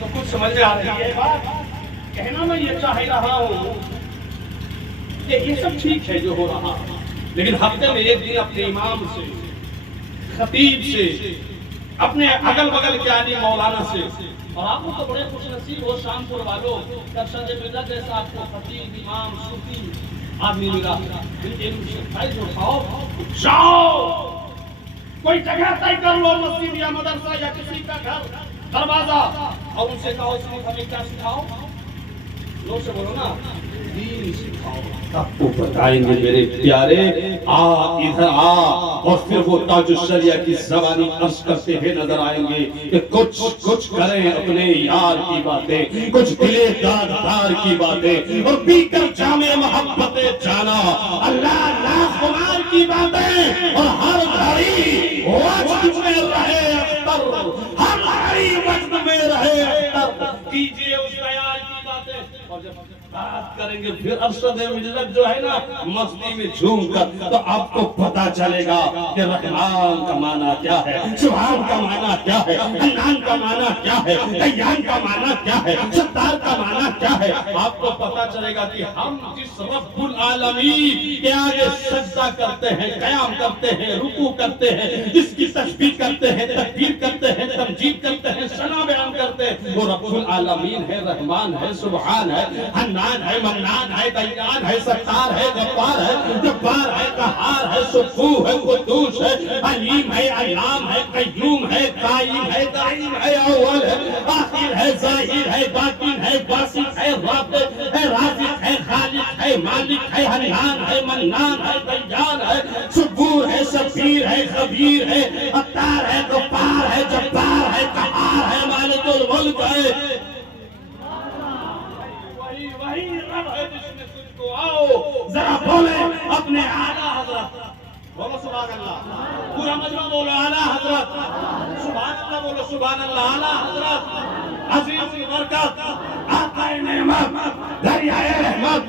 تو کچھ سمجھ میں آ رہی ہے بات؟ کہنا میں یہ چاہ رہا ہوں کہ یہ سب ٹھیک ہے جو ہو رہا ہے، لیکن ہفتے میں ایک دن اپنے امام سے، خطیب سے، اپنے اگل بگل کے عالم مولانا سے، اور آپ کو تو بڑے خوش نصیب ہو شام پور والوں، ارشد ملت جیسا آپ کو خطیب، امام، صوفی آدمی ملا، علم سے فائدہ اٹھاؤ، جاؤ کوئی جگہ طے کر لو، مسجد یا مدرسہ یا کسی کا گھر دروازہ، اور ان سے کہو صرف ہمیں کیا سکھاؤ، لوگ سے بولو نا دین سکھاؤ، آپ کو بتائیں گے میرے پیارے، ادھر اور پھر وہ تاج الشریعہ کی زبانی عرض کرتے ہوئے نظر آئیں گے کہ کچھ کریں اپنے یار کی باتیں، کچھ دلے دار کی باتیں، اور پی کر جامع محبت جانا، اللہ خمار کی باتیں، اور ہر گھڑی وجد میں رہے اختر، ہر گھڑی وجد میں رہے اختر، کیجئے اس دیار کی باتیں، اور جب بات کریں گے پھر ارشد ملت جو ہے نا مستی میں جھوم کر، تو آپ کو پتا چلے گا کہ رحمان کا معنی کیا ہے، سبحان کا معنی کیا ہے، حنان کا معنی کیا ہے، دیان کا معنی کیا ہے، ستار کا معنی کیا ہے، آپ کو پتا چلے گا کہ ہم جس رب العالمین کے آگے سجدہ کرتے ہیں، قیام کرتے ہیں، رکوع کرتے ہیں، جس کی تسبیح کرتے ہیں، تکبیر کرتے ہیں، تمجید کرتے ہیں، ثنا بیان کرتے ہیں، وہ رب العالمین ہے، رحمان ہے، سبحان ہے، حنان ہے، منان ہے، دیان ہے، ستار ہے، غفار ہے، جبار ہے، قہار ہے، سبوح ہے، قدوس ہے، علیم ہے، علام ہے، قیوم ہے، قائم ہے، دائم ہے، اول ہے، آخر ہے، ظاہر ہے، باطن ہے، باسط ہے، رافع ہے، رازق ہے، خالق ہے، مالک ہے، حنان ہے، منان ہے، دیان ہے، سبوح ہے، شبیر ہے، خبیر ہے، عطار ہے، غفار ہے، جبار ہے، قہار ہے، مالک الملک ہے، وہی رب ہے جس نے تجھ کو، آؤ ذرا بولے اپنے اعلیٰ حضرت، بولو سبحان اللہ، پورا مجمع بولو اعلیٰ حضرت، سبحان اللہ بولو سبحان اللہ، اعلیٰ حضرت، عزیز کی برکت، آقا نعمت، دریائے رحمت،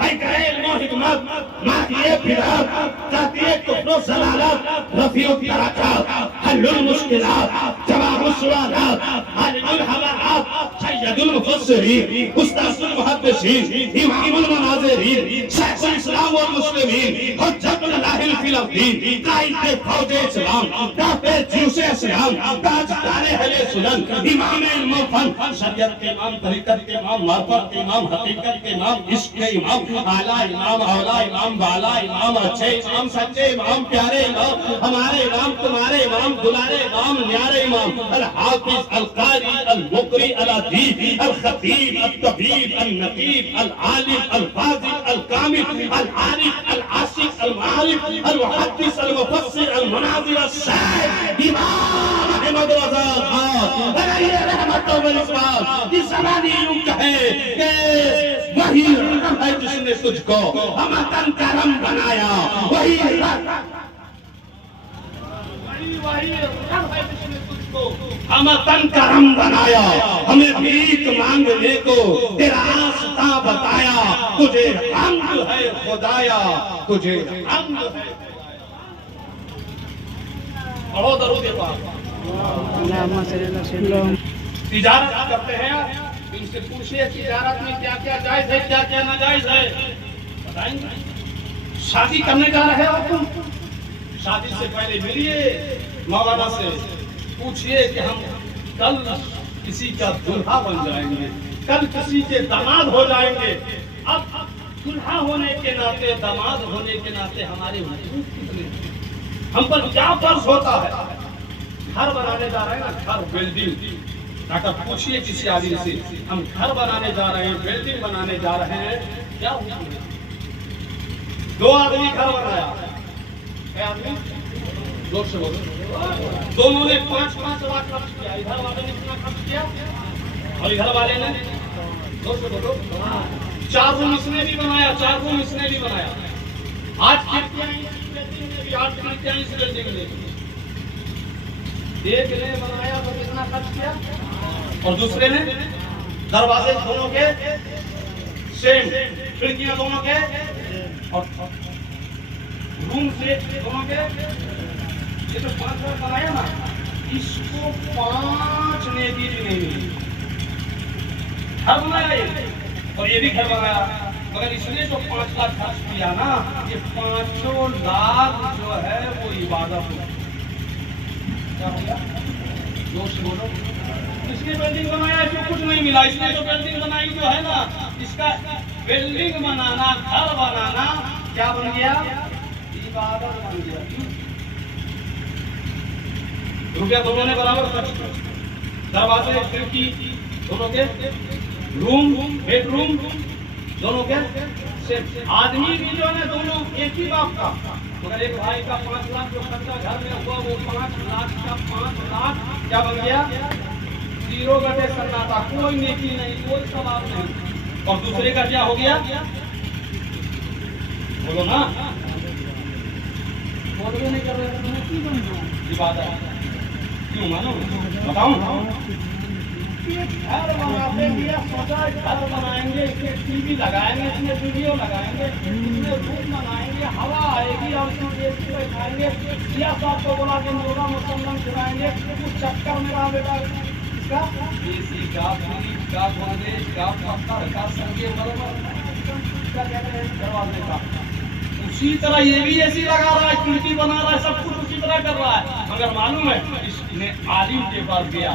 پیکر علم و حکمت، ماہی بلاد، کہتی کفر و ضلالت، رفیع الدرجات، حل المشکلات، جواب السوالات، عالم الحوالات، سید المفسرین، استاذ المحدثین، امام المناظرین، شیخ الاسلام والمسلمین، حجت اللہ فی الارضین، قائد فوج اسلام، دافع جیوش اسلام، تاجدار اہل سنن، امام علم و فن، شریعت کے امام، طریقت کے امام، معرفت کے امام، حقیقت کے امام، عشق کے امام، اعلیٰ امام، اولا امام، بالا امام، اچھے امام، سچے امام، پیارے امام، ہمارے امام، تمہارے امام، دلارے امام، نیارے امام، الحافظ، القاری، المقری، الادیب، الخطیب، الطبیب، النقیب، العالم، الفاضل، الکامل، العارف، العاشق، المعارف، المحدث، المفسر، المناظر، الشیخ امام احمد رضا خان علیہ رحمت و رضوان، یہ زبانی یوں کہے کہ وہی رب ہے جس نے تجھ کو ہمتن کرم بنایا، وہی رب ہے جس نے تجھ کو ہمتن کرم بنایا، ہمیں بھیک مانگنے کو تیرا راستہ بتایا، تجھے حمد ہے خدایا، تجھے حمد ہے خدایا، پڑھو درود پاک۔ تجارت کرتے ہیں ان سے پوچھئے تجارت میں کیا کیا جائز ہے، کیا کیا ناجائز ہے، بتائیں گے۔ شادی کرنے جا رہے ہو تم، شادی سے پہلے ملیے مولانا سے، پوچھئے کہ ہم کل کسی کا دلہا بن جائیں گے، کل کسی کے داماد ہو جائیں گے، اب دلہا ہونے کے ناطے، داماد ہونے کے ناطے ہمارے حقوق کتنے ہیں، ہم پر کیا فرض ہوتا ہے۔ گھر بنانے جا رہے ہیں نا، گھر بلڈنگ، ڈاکٹر پوچھئے کسی عالم سے، ہم گھر بنانے جا رہے ہیں، بلڈنگ بنانے جا رہے ہیں، کیا حکم ہے؟ دو آدمی گھر بنایا، اے آدمی زور سے بولو، دونوں نے 5-5 لاکھ خرچ کیا، ادھر والے نے کتنا خرچ کیا اور ادھر والے نے، زور سے بولو، 4 روم اس نے بھی بنایا، 4 روم اس نے بھی بنایا، آج کھڑکیاں اس بلڈنگ میں بھی، 8 کھڑکیاں اس بلڈنگ میں بھی، ایک نے بنایا تو کتنا خرچ کیا، اور دوسرے نے دروازے دونوں کے سیم، کھڑکیاں دونوں کے، اور روم سے دونوں کے، یہ تو 5 لاکھ بنایا نا، اس کو 5 نیکی بھی نہیں ملی، گھر بنایا اور یہ بھی گھر بنایا، مگر اس نے جو 5 لاکھ خرچ کیا نا، یہ 5 لاکھ جو ہے وہ عبادت ہو. کیا ہو گیا؟ جوش سے بولو. اس نے بلڈنگ بنایا، اس کو کچھ نہیں ملا. اس نے جو بلڈنگ بنائی جو ہے نا، اس کا بلڈنگ بنانا، گھر بنانا کیا بن گیا؟ عبادت بن گیا. روپیہ دونوں نے برابر خرچ کیا، دروازے کھڑکی دونوں کے، روم بیڈ روم دونوں کے. آدمی بھی جو ہے دونوں ایک ہی باپ کا، مگر ایک بھائی کا 5 لاکھ جو خرچہ گھر میں ہوا، وہ 5 لاکھ کا 5 لاکھ کیا بن گیا؟ 0 گٹے سناٹا، کوئی نیکی نہیں، کوئی ثواب نہیں. اور دوسرے کا کیا ہو گیا؟ بولو نا، بولو نہیں کر رہے. عبادت کیوں مانو؟ بتاؤں. گھر بناتے ہیں، سوچا گھر بنائیں گے، اس میں ٹی وی لگائیں گے، اس میں ویڈیو لگائیں گے، اس میں روم بنائیں گے، ہوا آئے گی اور اس میں اے سی بیٹھائیں گے. سیاہ صاحب کو بلا کے مرغا مسلم کھلائیں گے. اس چکر میرا بیٹا اس کا اے سی کا، فریج کا، گودریج کا، پتھر کا، سنگے برابر کیا کہتے ہیں دروازے کا. اسی طرح یہ بھی اے سی لگا رہا ہے، کھڑکی بنا رہا ہے، سب کچھ اسی طرح کر رہا ہے. مگر معلوم ہے اس نے عالم کے پاس گیا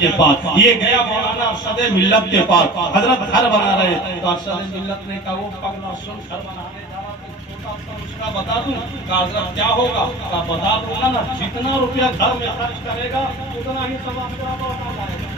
کے پاس، یہ گیا مولانا ارشد ملت کے پاس. حضرت گھر بنا رہے ہیں تو ارشد ملت نے کہا وہ پگلا سن گھر بنانے جا رہا ہے، چھوٹا سا اس کا بتا دوں. کہا حضرت کیا ہوگا؟ کہا بتا دوں نا، جتنا روپیہ گھر میں خرچ کرے گا اتنا ہی ثواب میرا ہوتا جائے گا.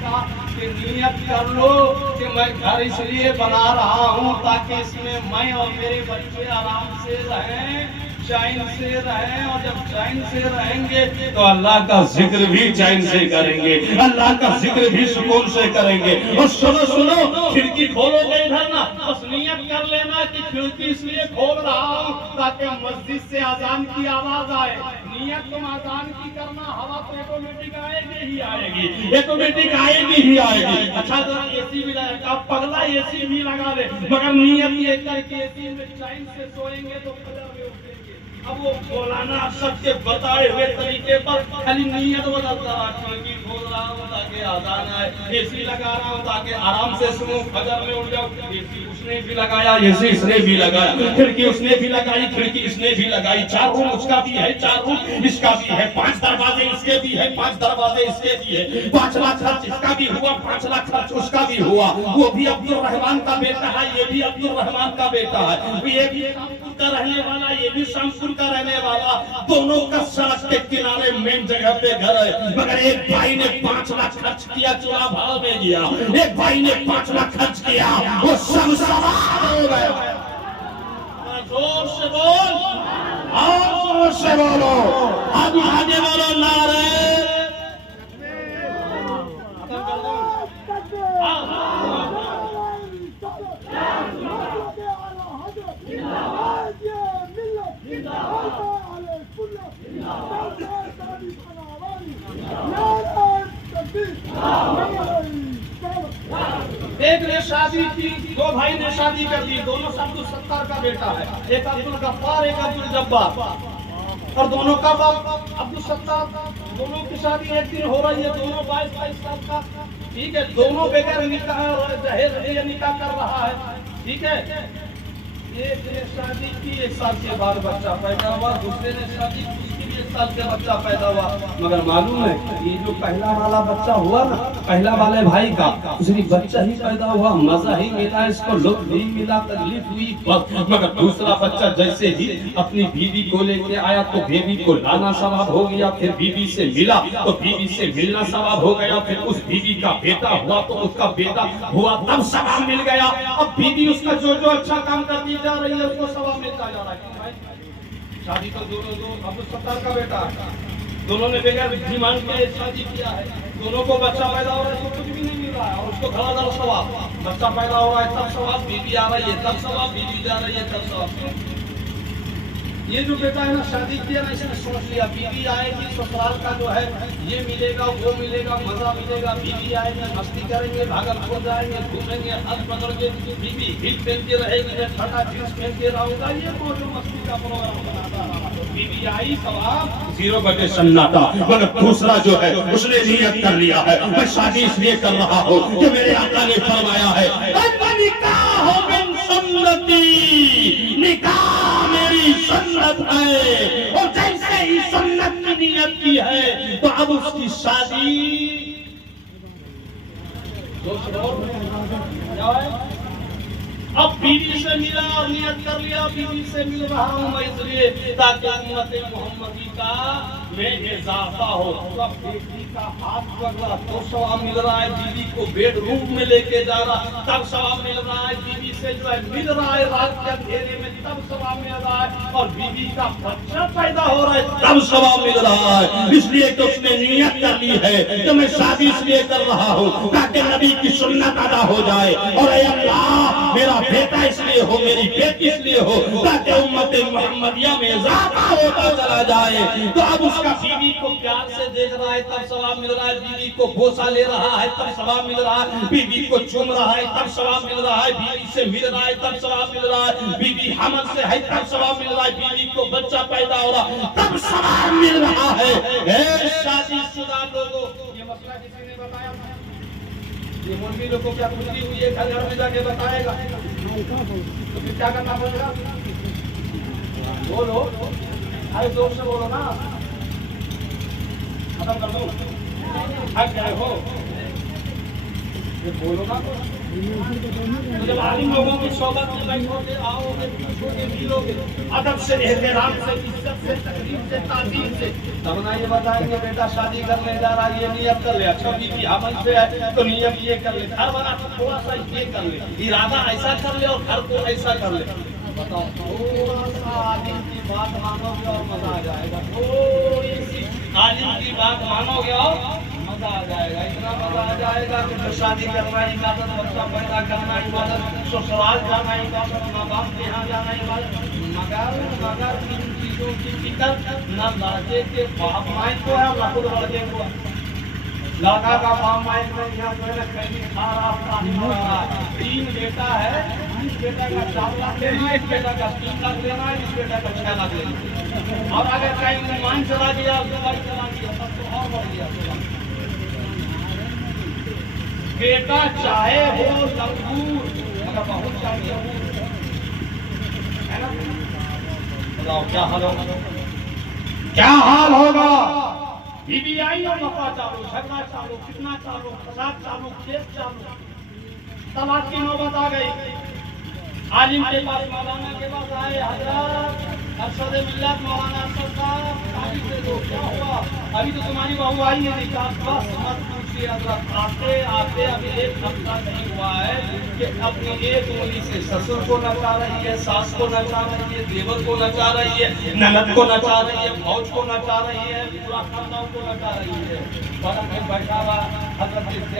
کہا کہ نیت کر لو کہ میں گھر اس لیے بنا رہا ہوں تاکہ اس میں میں اور میرے بچے آرام سے رہیں، چین سے رہیں. اور جب چین سے رہیں گے تو اللہ کا ذکر بھی چین سے کریں گے، اللہ کا ذکر بھی سکون سے کریں گے. اور سنو کھڑکی کھولو گے ادھر نا، بس نیت کر لینا کہ کھڑکی اس لیے کھول رہا ہوں تاکہ مسجد سے اذان کی آواز آئے. نیت تم اذان کی کرنا، ہوا تو ایٹومیٹک آئے گی ہی آئے گی، ایٹومیٹک آئے گی ہی آئے گی. اچھا ذرا اے سی بھی لگا، آپ پگلا اے سی بھی لگا دے، مگر نیت یہ کر کے اے سی میں چین سے سوئیں گے تو فجر میں اٹھیں گے. اب وہ مولانا ارشد کے بتائے ہوئے طریقے پر خالی نیت بدلتا رہا، کھڑکی کھول رہا ہوں تاکہ آذان آئے، اے سی لگا رہا ہوں تاکہ آرام سے سنوں، فجر میں اٹھ جاؤ. اے سی اس نے بھی لگایا، اے سی اس نے بھی لگایا، کھڑکی اس نے بھی لگائی، کھڑکی اس نے بھی لگائی. 4 روم اس کا بھی ہے، 4 روم اس کا بھی ہے، 5 دروازے اس کے بھی ہے، 5 دروازے اس کے بھی ہے. 5 لاکھ خرچ اس کا بھی ہوا، 5 لاکھ خرچ اس کا بھی ہوا. وہ بھی عبد الرحمان کا بیٹا ہے، یہ بھی عبد الرحمان کا بیٹا ہے. یہ بھی شامپور کا رہنے والا، یہ بھی شامپور کا رہنے والا. دونوں کا سڑک کے کنارے مین جگہ پہ گھر ہے. مگر ایک بھائی نے 5 لاکھ خرچ کیا، چولہا بھاڑ میں گیا. ایک بھائی نے 5 لاکھ خرچ کیا، وہ سب سوار ہو گئے. زور سے بول، اور زور سے بولو، اب آگے بولو نعرے. ایک نے شادی کی، 2 بھائی نے شادی کر دی، دونوں عبد الستار کا بیٹا ہے. ایک عبد الغفار، ایک عبد الجبار، اور دونوں کا باپ عبد الستار. دونوں کی شادی ایک دن ہو رہی ہے، دونوں 22 سال کا. ٹھیک ہے، دونوں بغیر نکاح اور جہیز یہ نکاح کر رہا ہے. ٹھیک ہے، ایک نے شادی کی، 1 سال کے بعد بچہ پیدا ہوا. دوسرے نے شادی کی، 1 سال کا بچہ پیدا ہوا. مگر معلوم ہے یہ جو پہلا والا بچہ ہوا نا، پہلا والے بھائی کا صرف بچہ ہی پیدا ہوا، مزہ ہی ملا، اس کو لطف بھی ملا، تکلیف ہوئی بس. مگر دوسرا بچہ جیسے ہی اپنی بیوی کو لے کے آیا تو بیوی کو لانا ثواب ہو گیا. پھر بیوی سے ملا تو بیوی سے ملنا ثواب ہو گیا. پھر اس بیوی کا بیٹا ہوا تو اس کا بیٹا ہوا، تب ثواب مل گیا. اب بیوی اس کا جو اچھا کام کرتی جا رہی ہے اس کو ثواب ملتا جا رہا ہے. شادی تو دونوں عبد الستار کا بیٹا ہے، دونوں نے بغیر ڈیمانڈ کے شادی کیا ہے. دونوں کو بچہ پیدا ہو رہا ہے تو کچھ بھی نہیں مل رہا ہے، اور اس کو گھر در ثواب. بچہ پیدا ہو رہا ہے تب ثواب، بیوی آ رہی ہے تب ثواب، بیوی جا رہی ہے تب ثواب. یہ جو بیٹا ہے نا شادی کیا نا اس نے سوچ لیا بیوی آئے گی سسرال کا جو ہے یہ ملے گا وہ ملے گا مزہ ملے گا بیوی آئے گی مستی کریں گے بھاگل کھو جائیں گے گھومیں گے ہاتھ پکڑ کے بیوی ہل پہن کے رہے گی میں پھٹا جینس پہن کے رہوں گا یہ موج مستی کا پروگرام بناتا رہا بیوی آئی ثواب 0/سناٹا مگر دوسرا جو ہے اس نے نیت کر لیا ہے میں شادی اس لیے کر رہا ہوں کہ میرے آقا نے فرمایا ہے نکاح من سنتی نکاح میری سنت ہے اور جیسے ہی سنت کی نیت کی ہے تو اب اس کی شادی اب بیوی سے ملا اور نیت کر لیا بیوی سے مل رہا ہوں میں اس لیے تاکہ امت محمدی کا میں اضافہ ہو اب بیٹی کا ہاتھ پکڑا تو ثواب مل رہا ہے بیوی کو بیڈ روم میں لے کے جا رہا تب ثواب مل رہا ہے بیوی سے جو ہے مل رہا ہے رات کے اندھیرے میں تب ثواب مل رہا ہے اور بیوی کا بچہ پیدا ہو رہا ہے تب ثواب مل رہا ہے اس لیے کہ اس نے نیت کر لی ہے کہ میں شادی اس لیے کر رہا ہوں تاکہ نبی کی سنت ادا ہو جائے اور اے اللہ میرا بیٹا اس لیے ہو میری بیٹی اس لیے ہو تاکہ امت محمدیہ میں اضافہ ہوتا چلا جائے تو اب اس کا بیوی کو پیار سے دیکھ رہا ہے تب ثواب مل رہا ہے بیوی کو بوسہ لے رہا ہے تب ثواب مل رہا ہے بیوی کو چوم رہا ہے تب ثواب مل رہا ہے بیوی سے مل رہا ہے تب ثواب مل رہا ہے بیوی حمل سے ہے تب ثواب مل رہا ہے بیوی کو بچہ پیدا ہو رہا تب ثواب مل رہا ہے اے شادی شدہ لوگوں یہ مسئلہ کسی نے بتایا یہ مولوی لوگ کو کیا خوشی ہوئی ہے گھر میں جا کے بتائے گا تو پھر کیا کرنا پڑے گا بولو ارے زور سے بولو نا ختم کر دو حق ہے ہو یہ بولو نا جب عالم لوگوں کی صحبت میں بیٹھو گے آؤ گے پوچھو گے ملو گے ادب سے احترام سے عزت سے تقریب سے تعظیم سے تب نہ یہ بتائیں گے بیٹا شادی کرنے جا رہا ہے یہ نیت کر لے اچھا بیوی حمل سے ہے تو نیت یہ کر لے گھر بنا تو تھوڑا سا یہ کر لے ارادہ ایسا کر لے اور گھر کو ایسا کر لے بتاؤ تھوڑا سا عالم کی بات مانو گے اور مزہ آ جائے گا تھوڑی سی عالم کی بات مانو گے اور مزہ آ جائے گا اتنا مزہ آ جائے گا کہ شادی کرنا عبادت بچہ پیدا کرنا عبادت سسرال جانا عبادت ماں باپ کے یہاں جانا عبادت مگر ان چیزوں کی فکر نہ لڑکے کے باپ مائیں کو ہے نہ خود لڑکے کو لڑکا کا باپ مائیں کو یہاں جو ہے کہیں کھا رہا تین بیٹا ہے اس بیٹا کا 4 لاکھ لینا ہے اس بیٹا کا 3 لاکھ لینا ہے اس بیٹا کا 6 لاکھ لینا ہے اور اگر کہیں مہمان چلا گیا دبئی چلا گیا تب تو اور بڑھ گیا بیٹا چاہے ہو ضرور مگر بہت چاہیے ہے نا بتاؤ کیا حال ہوگا کیا حال ہوگا بیوی آئی اور نفع چالو جھگڑا چالو کتنا چالو فساد چالو کیس چالو طلاق کی نوبت آ گئی عالم کے پاس مولانا کے پاس آئے حضرت ارشد ملت مولانا ارشد صاحب شادی سے دو کیا ہوا ابھی تو تمہاری بہو آئی ہے نکاح بس مت پوچھیے حضرت آتے آتے ابھی 1 ہفتہ نہیں ہوا ہے کہ اپنی ایک انگلی سے سسر کو نچا رہی ہے ساس کو نچا رہی ہے دیور کو نچا رہی ہے نند کو نچا رہی ہے فوج کو نچا رہی ہے پورا خاندان کو نچا رہی ہے بڑا میں بیٹھا ہوا حضرت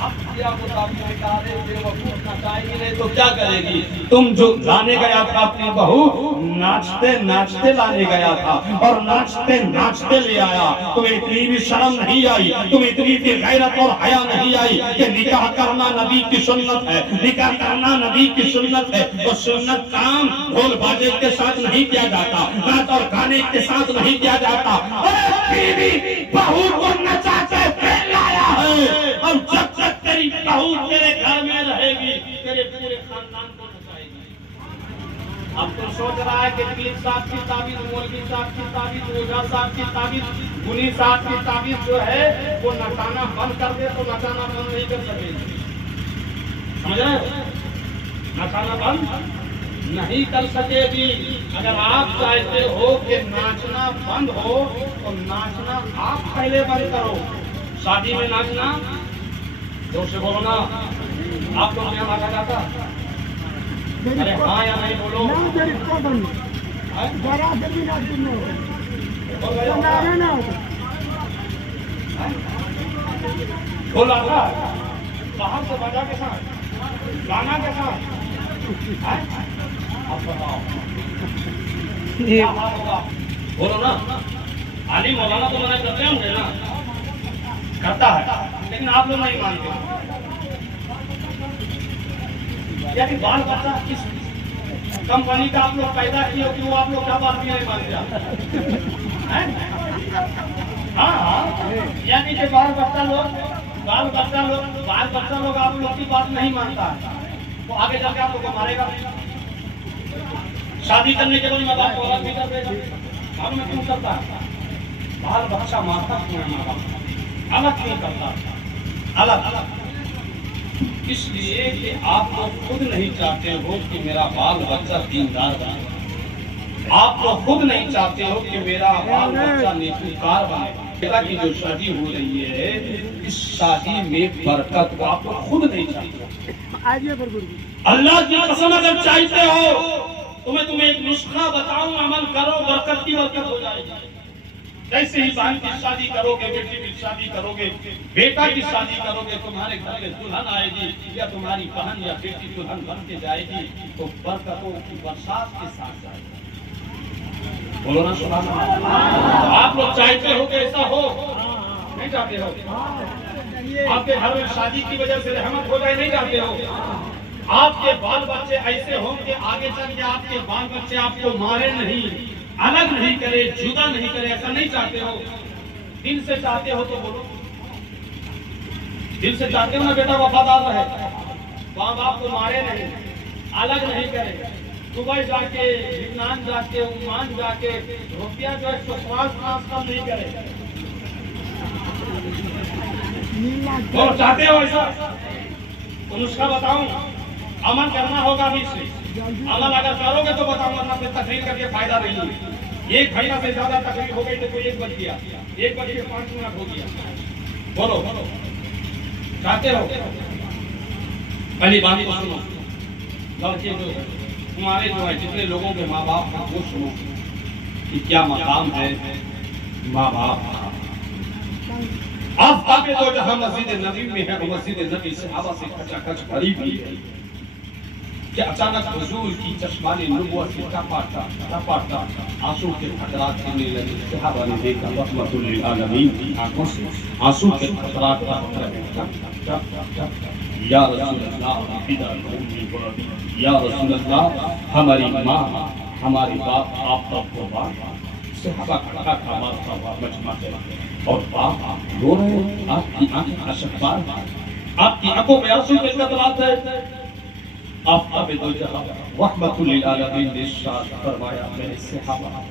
اب کیا کو تعبیر نکال رہے بے وقوف نچائیں گے تو کیا کرے گی تم جو لانے گیا تھا اپنی بہو ناچتے ناچتے لانے گیا تھا اور ناچتے ناچتے لے آیا تمہیں اتنی بھی شرم نہیں آئی تمہیں اتنی بھی غیرت اور حیا نہیں آئی کہ نکاح کرنا نبی کی سنت ہے نکاح کرنا نبی کی سنت ہے اور سنت کام ڈھول باجے کے ساتھ نہیں کیا جاتا نعت اور گانے کے ساتھ نہیں کیا جاتا بیوی بہو کو نچا کے پھر لایا ہے اور جب تک تیری بہو تیرے گھر میں رہے گی تیرے پورے خاندان کو نچائے گی اب تو سوچ رہا ہے کہ پیر صاحب کی تعبیر مولوی صاحب کی تعبیر اوجھا صاحب کی تعبیر گنی صاحب کی تعبیر جو ہے وہ نچانا بند کر دے تو نچانا بند نہیں کر سکے گی سمجھ رہے نچانا بند نہیں کر سکے گی اگر آپ چاہتے ہو کہ ناچنا بند ہو تو ناچنا آپ پہلے بند کرو شادی میں ناچنا زور سے بولو نا آپ کو کیا ناچا جاتا ارے ہاں یا نہیں بولو ڈھول آتا باہر سے بجا کے ساتھ گانا کے ساتھ آپ بتاؤ بولو نا، علی مولانا تو منع کرتے ہوں گے نا، کرتا ہے، لیکن آپ لوگ نہیں مانتے. یعنی بال بچہ کس کمپنی کا آپ لوگ پیدا کیے ہو کہ وہ آپ لوگ کیا بات بھی نہیں مانتے؟ ہاں، یعنی کہ بال بچہ لوگ آپ لوگ کی بات نہیں مانتا، وہ آگے جا کے آپ لوگ کو مارے گا. شادی کرنے کے بعد ماں باپ کو الگ بھی کر دے گا. معلوم ہے کیوں کرتا ہے؟ بال بچہ مارتا کیوں ہے؟ ماں باپ الگ کیوں کرتا؟ الگ اس لیے کہ آپ لوگ خود نہیں چاہتے ہو کہ میرا بال بچہ دیندار بنے. آپ لوگ خود نہیں چاہتے ہو کہ میرا بال بچہ نیکوکار بنے. بیٹا کی جو شادی ہو رہی ہے اس شادی میں برکت آپ لوگ خود نہیں چاہتے. اللہ کی قسم اگر چاہتے ہو تو میں تمہیں ایک نسخہ بتاؤں، عمل کرو، برکت کی برکت ہو جائے گی. جیسے ہی بہن کی شادی کرو گے، بیٹی کی شادی کرو گے، بیٹا کی شادی کرو گے، تمہارے گھر میں دلہن آئے گی یا تمہاری بہن یا بیٹی دلہن بن کے جائے گی تو برکتوں کی برسات کے ساتھ جائے گی. بولو نا سبحان اللہ. آپ لوگ چاہتے ہو کہ ایسا ہو؟ نہیں چاہتے ہو؟ آپ کے گھر میں شادی کی وجہ سے رحمت ہو جائے؟ نہیں چاہتے ہو؟ آپ کے بال بچے ایسے ہوں کہ آگے چل کے آپ کے بال بچے آپ کو مارے نہیں، الگ نہیں کرے، جدا نہیں کرے، ایسا نہیں چاہتے ہو؟ دل سے چاہتے ہو تو بولو. دل سے چاہتے ہو نا بیٹا وفادار رہے، ماں باپ کو مارے نہیں، الگ نہیں کرے، صبح جا کے لبنان جا کے عمان جا کے روپیہ جو ہے سسرال ٹرانسفر نہیں کرے. اور چاہتے ہو ایسا؟ تو نسخہ بتاؤں، عمل کرنا ہوگا بھی سے. عمل اگر کرو گے تو بتاؤں، ورنہ پھر تقریر کر کے فائدہ نہیں ہے. 1 گھنٹہ سے زیادہ تقریر ہو گئی تو کوئی 1 بج گیا، 1 بج کے 5 منٹ ہو گیا. بولو چاہتے ہو؟ پہلی بات کو سنو، لڑکے جو تمہارے جو ہے جتنے لوگوں کے ماں باپ ہیں وہ سنو کہ کیا مقام ہے ماں باپ. اب تاکہ تو جہاں مسجد نبی میں ہے وہ مسجد نبی صحابہ سے کچا کچ بھری ہوئی ہے کہ اچانک حضور کی چشمان نبوت سے ٹپاٹا آنسو کے قطرات گرنے لگے. صحابہ نے دیکھا رحمت للعالمین کی آنکھوں سے آنسو کے قطرات یا رسول اللہ فدا لہم ولدی، یا رسول اللہ ہماری ماں ہماری باپ آپ کا قربان. صحابہ کھڑا کھا مارتا ہوا مجمع سے اور باپ رو رہے ہیں، آپ کی آنکھیں اشکبار، آپ کی آنکھوں میں آنسو کے قطرات ہے. آفتاب دو جہاں رحمت للعالمین نے ارشاد فرمایا میرے صحابہ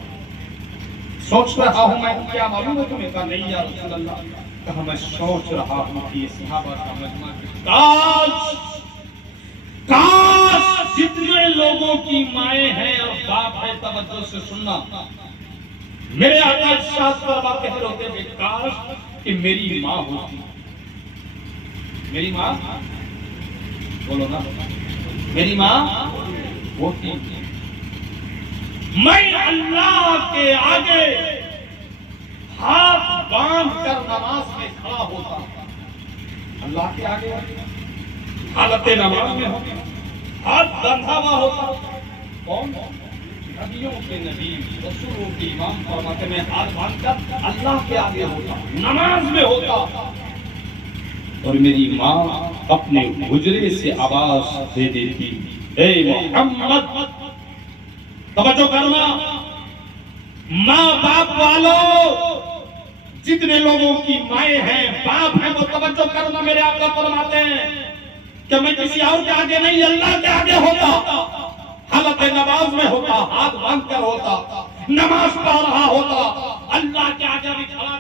سوچ رہا ہوں میں کیا معلوم ہے تمہیں؟ کہا نہیں یا رسول اللہ. کہا میں سوچ رہا ہوں کہ یہ صحابہ کا مجمع کاش جتنے لوگوں کی مائیں ہیں اور باپ ہے، توجہ سے سننا، میرے آقا ارشاد فرماتے ہیں ہوتے ہیں کاش کہ میری ماں ہوتی. میری ماں بولو نا، میری ماں ہوتی، میں اللہ کے آگے ہاتھ باندھ کر نماز میں کھڑا ہوتا. اللہ کے آگے حالت نماز میں ہوتا، ہاتھ بندھا ہوا ہوتا. کون؟ نبیوں کے نبی، رسولوں کے امام فرماتے میں ہاتھ باندھ کر اللہ کے آگے ہوتا، نماز میں ہوتا. اور میری ماں اپنے حجرے سے آواز دے دیتی، اے محمد. توجہ کرنا، ماں باپ والوں جتنے لوگوں کی مائیں ہیں باپ ہیں وہ توجہ کرنا، میرے آقا فرماتے ہیں کہ میں کسی اور کے آگے نہیں اللہ کے آگے ہوتا، حالت نماز میں ہوتا، ہاتھ باندھ کر ہوتا، نماز پڑھ رہا ہوتا، اللہ کے آگے بھی کھڑا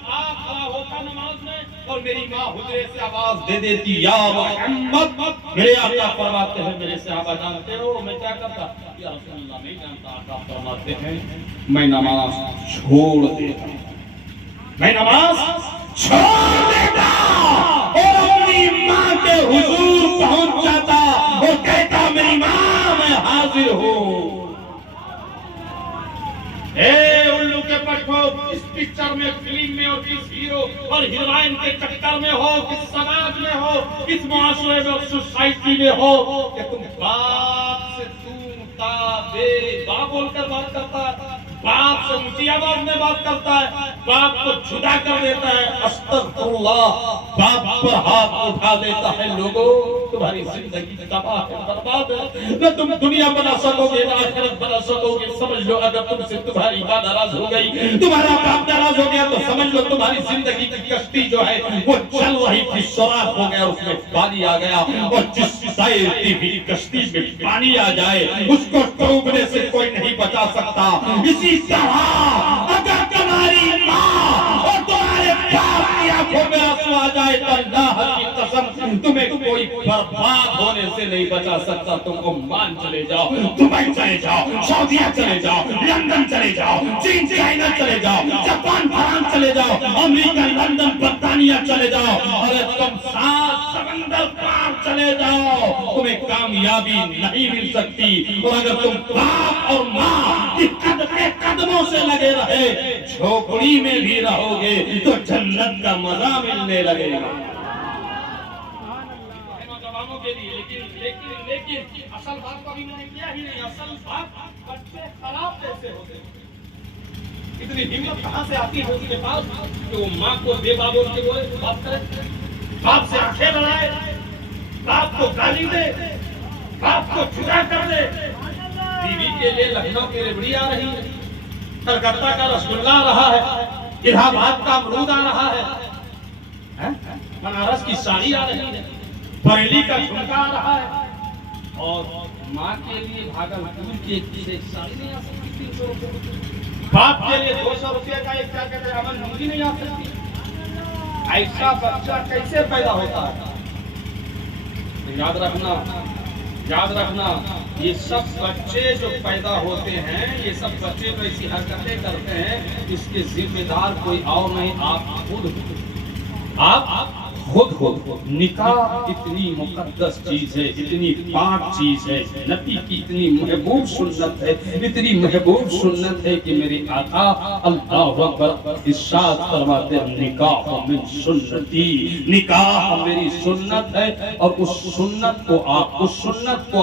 ہوتا نماز میں. اور میری ماں حجرے سے آواز دے دیتی یا محمد. میرے آقا فرماتے ہیں میرے صحابہ جانتے ہو میں کیا کرتا؟ یا رسول اللہ نہیں جانتا. آقا فرماتے ہیں میں نماز چھوڑ دیتا، میں نماز چھوڑ دیتا اور اپنی ماں کے حضور پہنچ جاتا اور کہتا میری ماں میں حاضر ہوں. اے الو کے پٹھو، اس پکچر میں، فلم میں اور کس ہیرو اور ہیروئن کے چکر میں ہو، کس سماج میں ہو، کس معاشرے میں اور سوسائٹی میں ہو کہ تم باپ سے تا بے با بول کر بات کرتا، باپ سے اونچی آواز میں بات کرتا ہے، باپ کو جدا کر دیتا ہے، استغفراللہ، باپ پر ہاتھ اٹھا دیتا ہے، لوگوں تمہاری زندگی تباہ ہے، برباد ہے، نہ تم دنیا بنا سکو گے نہ آخرت بنا سکو گے۔ سمجھ لو اگر تم سے تمہاری ماں ناراض ہو گئی، تمہارا باپ ناراض ہو گیا تو سمجھ لو تمہاری زندگی کی کشتی جو ہے وہ چل رہی تھی، سوراخ ہو گیا، اس میں پانی آ گیا، اور جس تیرتی ہوئی کشتی میں پانی آ جائے اس کو ڈوبنے سے کوئی نہیں بچا سکتا۔ اسی طرح اگر تمہاری ماں اور تمہارے باپ کی آنکھوں میں آنسو آ جائے تو اللہ کی قسم تمہیں کوئی برباد ہونے سے نہیں بچا سکتا۔ تم عمان چلے جاؤ، دبئی چلے جاؤ، سعودیہ چلے جاؤ، لندن چلے جاؤ، چین چائنا چلے جاؤ، جاپان فرانس چلے جاؤ، امریکہ لندن برطانیہ چلے جاؤ، اور تم سات سمندر پار چلے جاؤ، تمہیں کامیابی نہیں مل سکتی۔ اور اگر تم باپ اور ماں کی قدموں سے لگے رہے، جھوپڑی میں بھی رہو گے تو جنت کا مزہ ملنے لگے گا۔ نوجوانوں کے لیے لیکن اصل بات کو ابھی میں نے کیا ہی نہیں۔ اصل بات بچے خراب کیسے ہوتے ہیں، اتنی ہمت کہاں سے آتی ہے اس کے پاس کہ وہ ماں کو بے باپ بول کے بولے، بات کرے، باپ سے آنکھیں لڑائے، باپ کو گالی دے، باپ کو جدا کر دے۔ بیوی کے لیے لکھنؤ کی ربڑی آ رہی ہے، کلکتہ کا رس گلہ آ رہا ہے، الہ آباد کا امرود آ رہا ہے، بنارس کی ساڑی آ رہی ہے، بریلی کا جھمکا آ رہا ہے، اور ماں کے لیے بھاگلپور کی ایک ساڑی نہیں آ سکتی 300 روپے، باپ کے لیے 200 روپے کا ایک کیا کہتے ہیں امن لنگی نہیں آ سکتی۔ ایسا بچہ کیسے پیدا ہوتا ہے؟ یاد رکھنا یہ سب بچے جو پیدا ہوتے ہیں، یہ سب بچے جو ایسی حرکتیں کرتے ہیں، اس کے ذمہ دار کوئی اور نہیں، آپ خود نکاح اتنی مقدس چیز ہے، اتنی پاک چیز ہے، نبی کی اتنی محبوب سنت ہے، اتنی محبوب سنت ہے کہ میرے آقا اللہ اکبر ارشاد فرماتے ہیں نکاح من سنتی، نکاح میری سنت ہے، اور اس سنت کو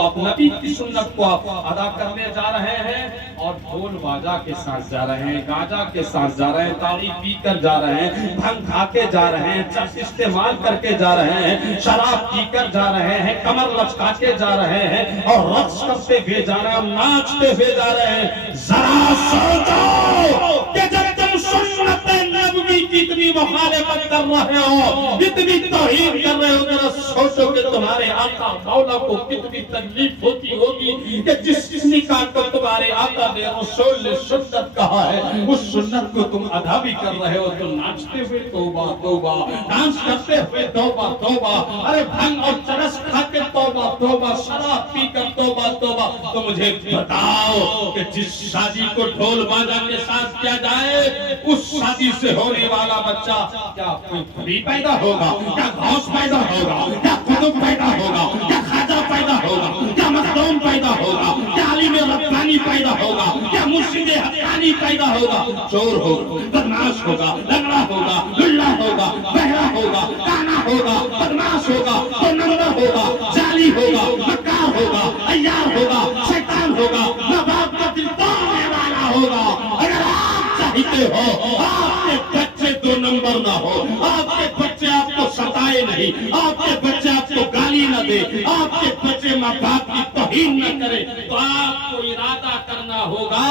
آپ نبی کی سنت کو آپ ادا کرنے جا رہے ہیں، اور ڈھول باجا کے ساتھ جا رہے ہیں، گاجا کے ساتھ جا رہے ہیں، تاڑی پی کر جا رہے ہیں، بھنگ کھا کے جا رہے ہیں، چرس استعمال کر کے جا رہے ہیں، شراب پی کر جا رہے ہیں، کمر لچکا کے جا رہے ہیں، اور رقص کرتے ہوئے جا رہے ہیں، ناچتے ہوئے جا رہے ہیں۔ ذرا سوچو کہ جب تم سنت نبوی کی اتنی مخالفت کر رہے ہو، اتنی توہین کر رہے ہو، ذرا سوچو کہ تمہارے آقا مولا کو کتنی تکلیف ہوتی ہوگی کہ جس نکاح کو تمہارے آقا نے رسول نے سنت کہا ہے، اس سنت کو تم ادا بھی کر رہے ہو، تو ناچتے ہوئے توبہ توبہ، ڈانس کرتے ہوئے توبہ توبہ، ارے بھنگ اور چرس کھا کے توبہ توبہ، شراب پی کر توبہ توبہ۔ تو مجھے بتاؤ کہ جس شادی کو ڈھول باجا کے ساتھ کیا جائے، اس شادی سے ہونے والا بچہ کیا کوئی پری پیدا ہوگا، کیا غوث پیدا ہوگا، کیا قطب پیدا ہوگا، کیا خواجہ پیدا ہوگا، کیا مخدوم پیدا ہوگا، کیا علیم ربانی پیدا ہوگا، کیا مرشد حقانی پیدا ہوگا؟ چور ہوگا، بدمعاش ہوگا، لنگڑا ہوگا، للہ ہوگا، بہرا ہوگا، کانا ہوگا، بدمعاش ہوگا، دو نمبر ہوگا، جعلی ہوگا، مکار ہوگا، عیار ہوگا، شیطان ہوگا، ماں باپ کا دل توڑنے والا ہوگا۔ اگر آپ چاہتے ہو آپ کے بچے دو نمبر نہ ہو، آپ کے بچے آپ کو ستائے نہیں، آپ کے بچے آپ کو گالی نہ دے، آپ کے بچے ماں باپ کی توہین نہ کرے، تو آپ کو ارادہ کرنا ہوگا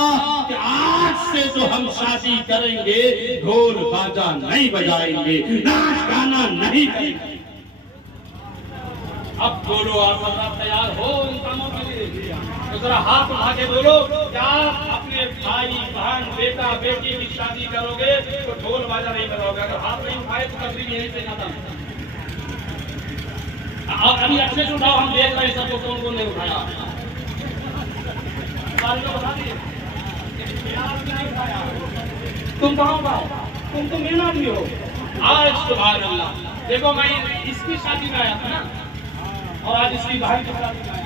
کہ آج سے جو ہم شادی کریں گے ڈھول باجا نہیں بجائیں گے، ناچ گانا نہیں کریں گے۔ اب بولو آپ حضرات تیار ہو ان کاموں کے لیے؟ تو ذرا ہاتھ اٹھا کے بولو، کیا اپنے بھائی بہن بیٹا بیٹی کی شادی کرو گے تو ڈھول باجا نہیں بجاؤ گے؟ اگر ہاتھ نہیں اٹھائے تو تقریب یہیں سے ختم۔ آپ ابھی اچھے سے اٹھاؤ، ہم دیکھ رہے ہیں سب کو کون کون نہیں اٹھایا۔ تم کہاں ہو؟ تم تو میرا بھی ہو۔ آج سبحان اللہ، دیکھو میں اس کی شادی میں آیا تھا نا، اور آج اس کی بہن کی شادی میں آیا۔